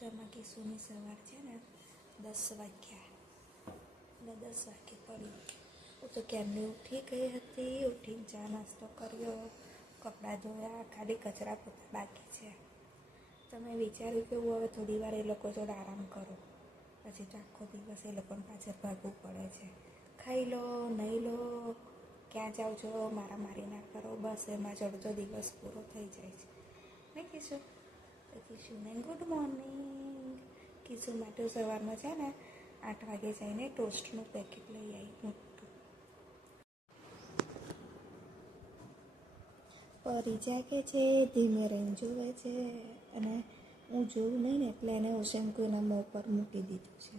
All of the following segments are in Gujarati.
જમા કિશુની સવાર છે ને 10 વાગ્યા અને 10 વાગે પડી. હું તો ક્યારની ઉઠી ગઈ હતી. ઉઠીને ચા નાસ્તો કર્યો, કપડાં ધોયા, ખાલી કચરા પોતા બાકી છે. તો મેં વિચાર્યું કે હું હવે થોડી વાર એ લોકો જોડે આરામ કરું, પછી તો આખો દિવસ એ લોકોને પાછળ ભાગવું પડે છે. ખાઈ લો, નહીં લો, ક્યાં જાઓ છો, મારી ના કરો, બસ એમાં જ અડધો દિવસ પૂરો થઈ જાય છે. નહીં કીશું? તો કીશુને ગુડ મોર્નિંગ. કીશુ માટે સવારમાં છે ને 8 વાગે જઈને ટોસ્ટનું પેકેટ લઈ આવી મોટું. પરી જાગે છે, ધીમે રહીને જોવે છે, અને હું જોઉં નહીં ને એટલે એને ઓશેન્કુના મોં પર મૂકી દીધું છે.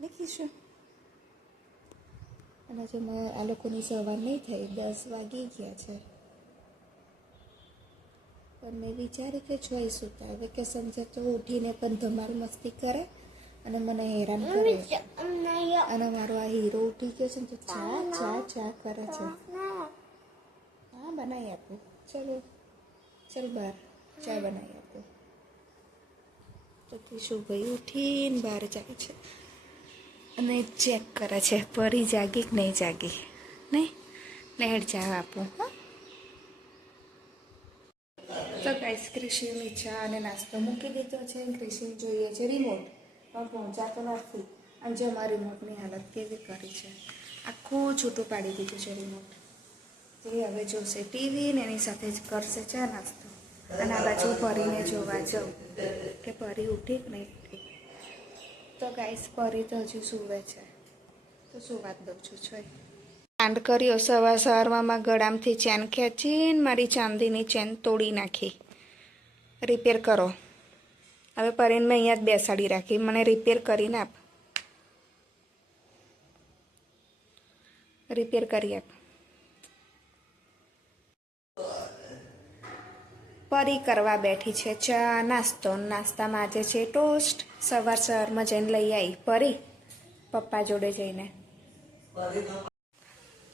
નહીં કીશું? અને જો મેં આ લોકોની સવાર નહીં થઈ, 10 વાગી ગયા છે. પણ મેં વિચાર્યું કે જોઈ સુતા વેકેશન છે તો ઉઠીને પણ ધમાલ મસ્તી કરે અને મને હેરાન કરે. અને મારો આ હીરો ઉઠી ગયો છે ને તો ચા ચા ચા કરે છે. હા, બનાવી આપું. ચલો ચલ બહાર ચા બનાવી આપું. તો કિશુભાઈ ઉઠીને બહાર જાય છે અને ચેક કરે છે પરી જાગી કે નહીં જાગી. નહીં લહેર ચા આપું. હા, તો ગાઈસ ક્રિશીની ચા અને નાસ્તો મૂકી દીધો છે. ક્રિશી જોઈએ છે રિમોટ, પણ પહોંચાતો નથી. અને જો મારી રિમોટની હાલત કેવી કરી છે, આખું છૂટું પાડી દીધું છે રિમોટ. તે હવે જોશે ટીવી ને એની સાથે જ કરશે ચા નાસ્તો. અને આ બાજુ પરીને જોવા જાઉં કે પરી ઉઠી કે નહીં ઉઠી. તો ગાઈસ પરી તો હજુ સૂવે છે, તો સુવા દઉં છું. છોય કાંડ કર્યો સવારમાં ગળામથી ચેન ખેંચીને મારી ચાંદીની ચેન તોડી નાખી. રિપેર કરો. હવે પરીને મેં અહીંયા જ બેસાડી રાખી. મને રિપેર કરીને આપ, રિપેર કરી આપ. પરી કરવા બેઠી છે ચા નાસ્તો. નાસ્તામાં આજે છે ટોસ્ટ. સવારમાં જઈને લઈ આવી પરી પપ્પા જોડે જઈને.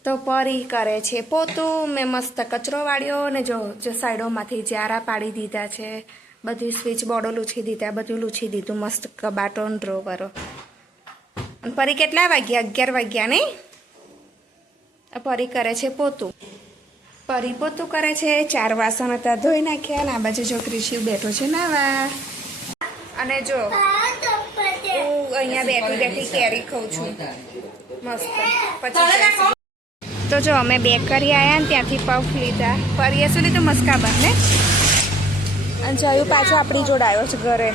તો પરી કરે છે પોતું. મેં મસ્ત કચરો વાળ્યો ને જો સાઈડોમાંથી જારા પાડી દીધા છે. બધી સ્વિચ બોર્ડો લૂછી દીધા, બધું લૂછી દીધું. મસ્ત કબાટો ને ડ્રોવરો. અને પરી કેટલા વાગ્યા? 11 વાગ્યા નહીં? પરી કરે છે પોતું. પરી પોતું કરે છે. 4 વાસણ હતા ધોઈ નાખ્યા. અને આ બાજુ જો ક્રિશી બેઠો છે નાવા. અને જો હું અહીંયા બેઠી બેઠી કેરી ખાઉં છું મસ્ત. પછી તો જો અમે બેકરી આવ્યા ને ત્યાંથી પફ લીધા. પરીએ શું લીધું? મસ્કાબન ને. અને જયું પાછો આપણી જોડે આવ્યો છે ઘરે.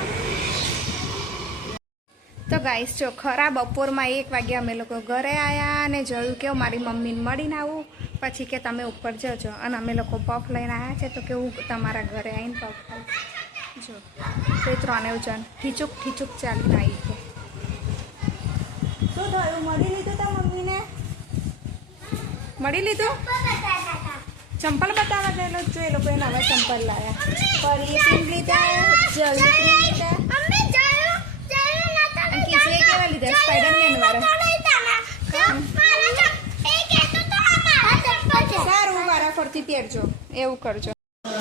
તો ગાઈસ જો ખરા બપોરમાં 1 વાગે અમે લોકો ઘરે આવ્યા અને જોયું કે મારી મમ્મીને મળીને આવું, પછી કે તમે ઉપર જજો. અને અમે લોકો પફ લઈને આવ્યા છે તો કે હું તમારા ઘરે આવીને પફ ખાઉં. જો તો 3 જણ ઠીચુક ઠીચુક ચાલીને આવી છે. શું થયું? મળી લીધું તા મમ્મીને? મળી લીધું? ચંપલ બતાવવા ગયેલો જો એ લોકોએ નવા ચંપલ લાવ્યા. પરીએ ક્રીમ લીધા, જલ્દી ક્રીમ લીધા. કિસુએ કેવા લીધા? સ્પાઈડરમેન વાળા. સારું, મારા ફરતી પહેરજો, એવું કરજો.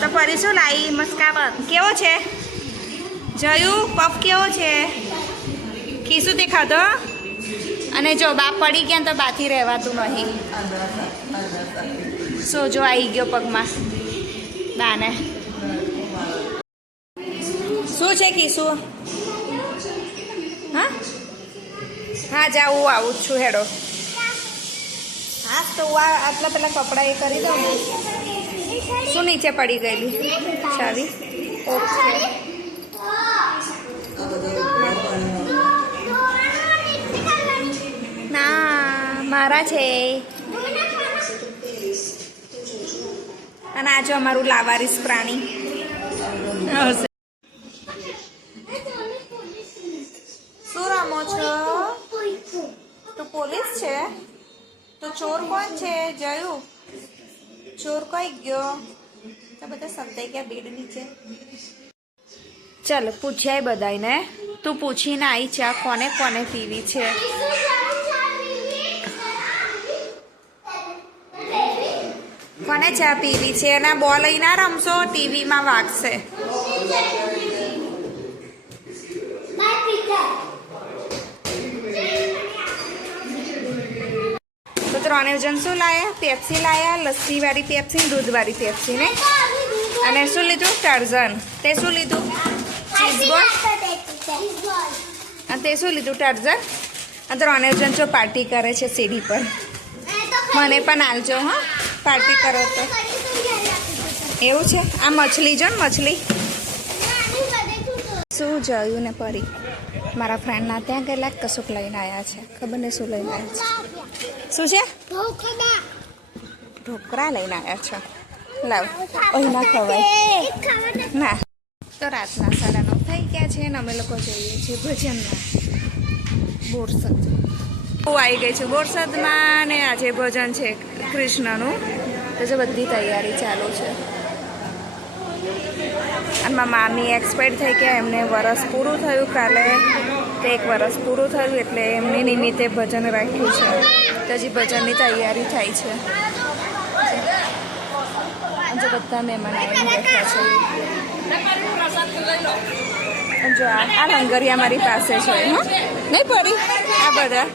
તો પરી શું લાવી? મસ્કાબન. કેવો છે જયું? પફ કેવો છે? ખીસું તે ખાધો? અને જો બા પડી ગયા તો બાથી રહેવાતું નહીં. સોજો આવી ગયો પગમાં બાને. શું છે કીશું? હા હા જા, હું આવું જ છું. હેડો. હા તો આટલા પેલા કપડાં એ કરી દઉં ને. શું નીચે પડી ગયેલી ચાવી? ઓકે. ના મારા છે. અને આજે અમારું લાવારીસ પ્રાણી. શું રમો છો? તો પોલીસ છે? તો ચોર કોણ છે? જયું ચોર કઈ ગયો? તો બધા સતાઈ ગયા બેડ નીચે. ચાલ પૂછ્યાય બધાને. તું પૂછીને આવી ચા કોને કોને પીવી છે? કોને ચા પીવી છે? એના બોલ લઈ ના રમશો, ટીવીમાં વાગશે. ત્રણે જણ શું લાયા? પેપ્સી લાયા, લસ્સીવાળી પેપ્સી, દૂધવાળી પેપ્સી ને. અને શું લીધું? ટાર્ઝન. તે શું લીધું? ચીઝબોલ. અને તે શું લીધું? ટાર્ઝન. આ ત્રણે જણ જો પાર્ટી કરે છે સીડી પર. મને પણ આલજો હા, પાર્ટી કરો તો. એવું છે? આ મછલી જો ને, મછલી. શું જોયું ને પરી મારા ફ્રેન્ડના ત્યાં ગયેલા કશુંક લઈને આવ્યા છે, ખબર નહીં શું લઈને આવ્યા છે. શું છે? ઢોકળા લઈને આવ્યા છે. લાવ અહીં ના ખવાય ના. તો રાતના 9:30 થઈ ગયા છે ને અમે લોકો જઈએ છીએ ભજનમાં બોરસદ. હું આવી ગઈ છું બોરસદમાં ને આજે ભજન છે કૃષ્ણનું, તો જે બધી તૈયારી ચાલુ છે. અને મારા મામી એક્સપાયર થઈ ગયા, એમને વરસ પૂરું થયું કાલે, તે 1 વરસ પૂરું થયું એટલે એમની નિમિત્તે ભજન રાખ્યું છે. તો હજી ભજનની તૈયારી થાય છે. જો બધા મહેમાન આવીને બેઠા છે. જો આ લંગરિયા મારી પાસે છે હા, નહીં પડી આ બધા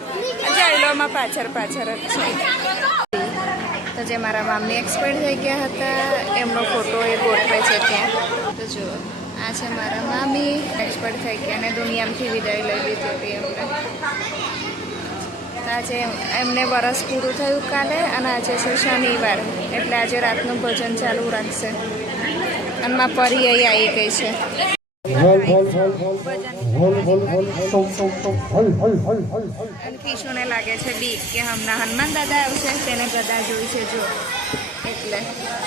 જાયલોમાં પાછળ પાછળ જ છે. તો જે મારા મામી એક્સપાયર થઈ ગયા હતા એમનો ફોટો એ ગોઠવે છે ત્યાં. તો જો આ છે મારા મામી એક્સપાયર થઈ ગયા અને દુનિયામાંથી વિદાય લઈ લીધી હતી એમને. આજે એમને વરસ પૂરું થયું કાલે અને આજે છે શનિવાર એટલે આજે રાતનું ભજન ચાલુ રાખશે. અને માં પરી અહીં આવી ગઈ છે. કિશુને લાગે છે બીક કે હમણાં હનુમાન દાદા આવશે, તેને ગદા જોઈ છે જો એટલે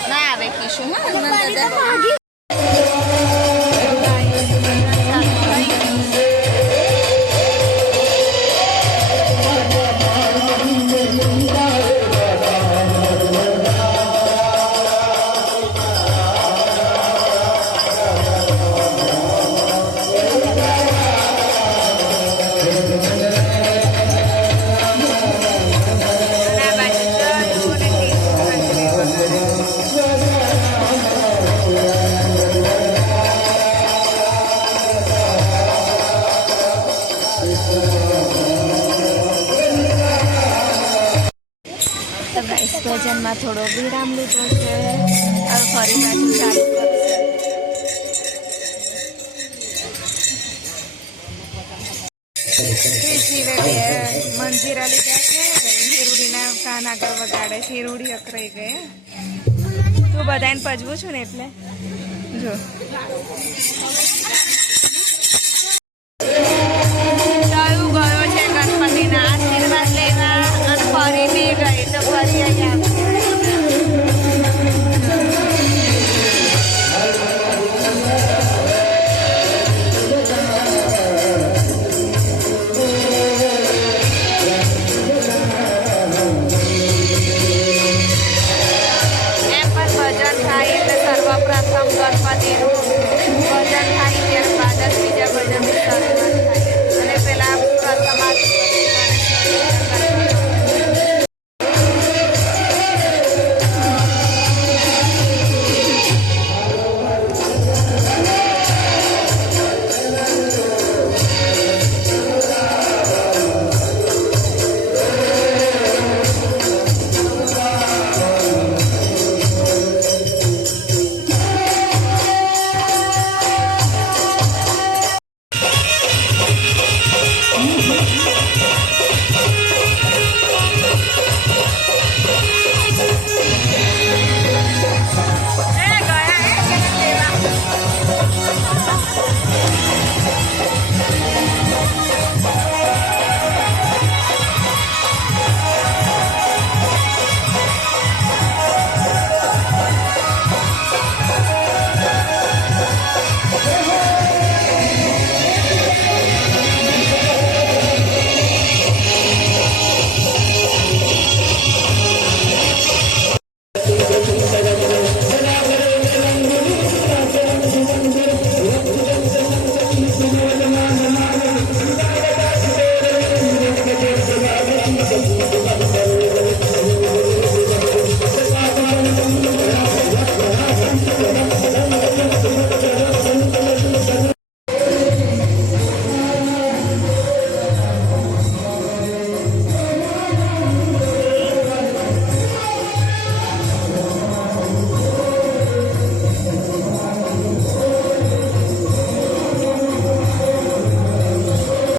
ના આવે કિશુ. હા હનુમાન દાદા ભજનમાં થોડો વિરામ લીધો છે. હવે ફરી પાછું ચાલુ કરશે. મંજીરા લીધા છે, હીરુડીના કાન આગળ વગાડે છે, હીરુડી અકરાઈ ગઈ. તું બધાને પજવું છું ને એટલે જો ગયો છે ગણપતિના આશીર્વાદ લેવા અને ફરી બી ગઈ તો ફરી અહીંયા એમ પણ ભજન થાય એટલે સર્વપ્રથમ ગણપતિનું